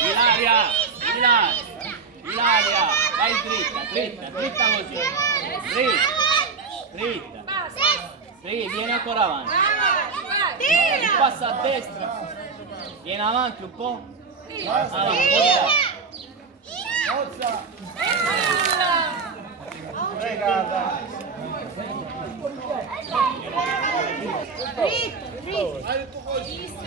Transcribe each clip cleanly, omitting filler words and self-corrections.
Ilaria, Ilaria, vai dritta, dritta così. Dritta. Sì, vieni ancora avanti. Passa a destra. Vieni avanti un po'. Allora, un po' di là.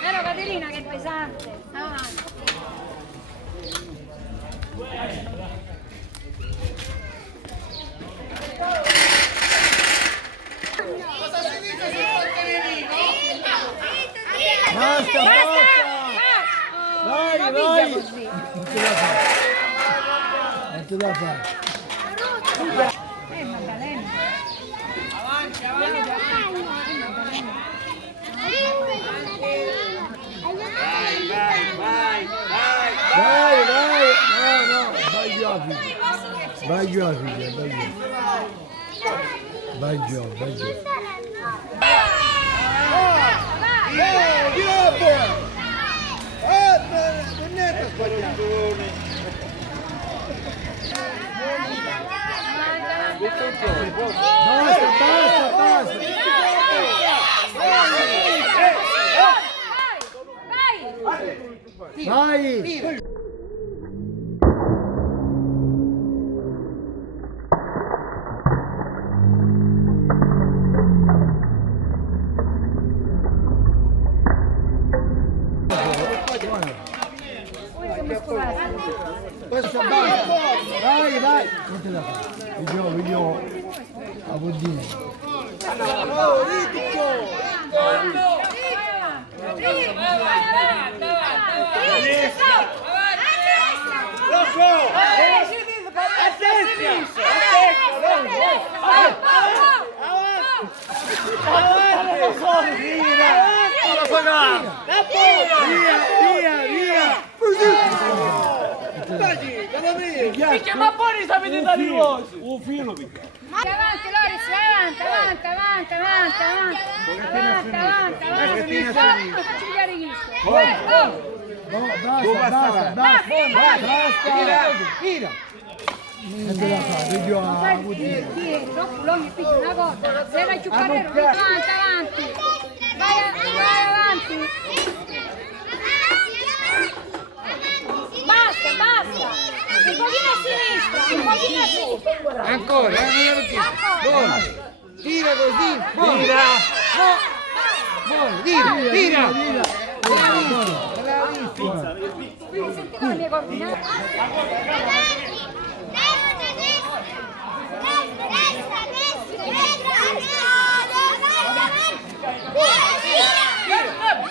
Vero Caterina che è pesante, avanti. Cosa si dice sul pantalonino? Basta! Vai! Non te la fare. Maddalena. Avanti. Vai! No, vai giochi. Vai giochi. Vai! Questo basta! Vai! Non te la fai! Video a budino! Picchia, ma poi sapete da nervosi! Un filo picchia! Avanti Loris, avanti! Facci vedere chi Tira! Non te la fa, video a budino! troppo lunghi, pigli una cosa, se la giocare avanti! Vai avanti! Basta! Un pochino a sinistra! Ancora, buono! Tira così! Buono! Tira! Sentite le mie coordinate?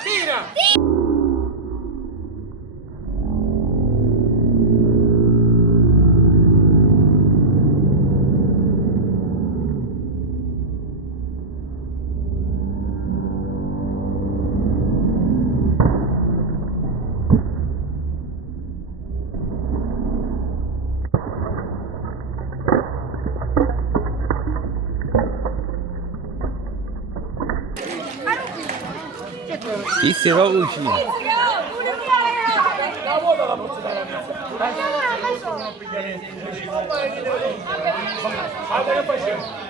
Tira! Chi si va cucina? La vuota la posso dare a me. Guarda che facciamo.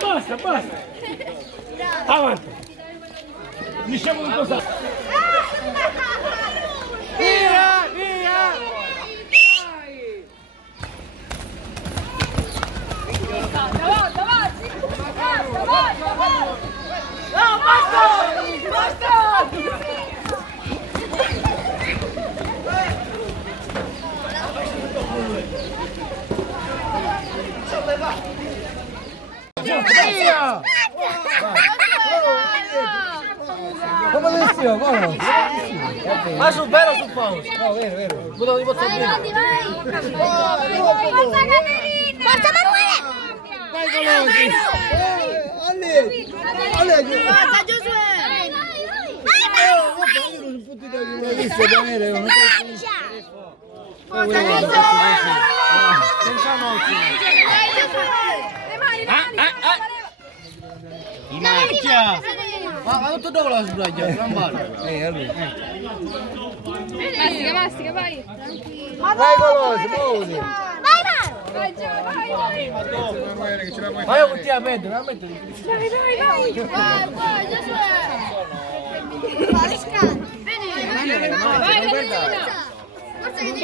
Basta, basta. Avanti. Diciamo che cosa. Via, via. No, basta! Basta! Via! Come adesso? Ma sul vero o sul falso? No, vero, vero. Volevo di posso bene. Forza Caterina! Forza Manuele! Vai Colosi! Forza Giosuè! Forza Giosuè! Senza noci. I macchia! Ma tutto dopo la sbraglia, non vale. Allora. Mastica, vai! Vai Colosi, muovi. Vai Maro! Vai già, vai! Ma io con te a mettere, a mettere. Vai, Giosuè! Fai scatto! Vai, forza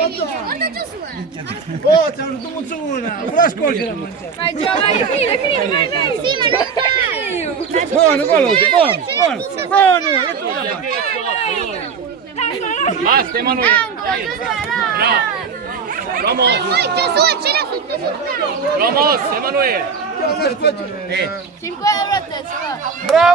Caterina! Giosuè! Forza, non tu mozzona. Una scorgere a mangiare. Vai già, vai, fine, vai! Sì, ma non vai! Buono, Colosi, buono. Buono. Basta Emanuele! Promosso! Giosuè ce l'ha tutto sul Promosso Emanuele! 5 euro a testa! Bravo!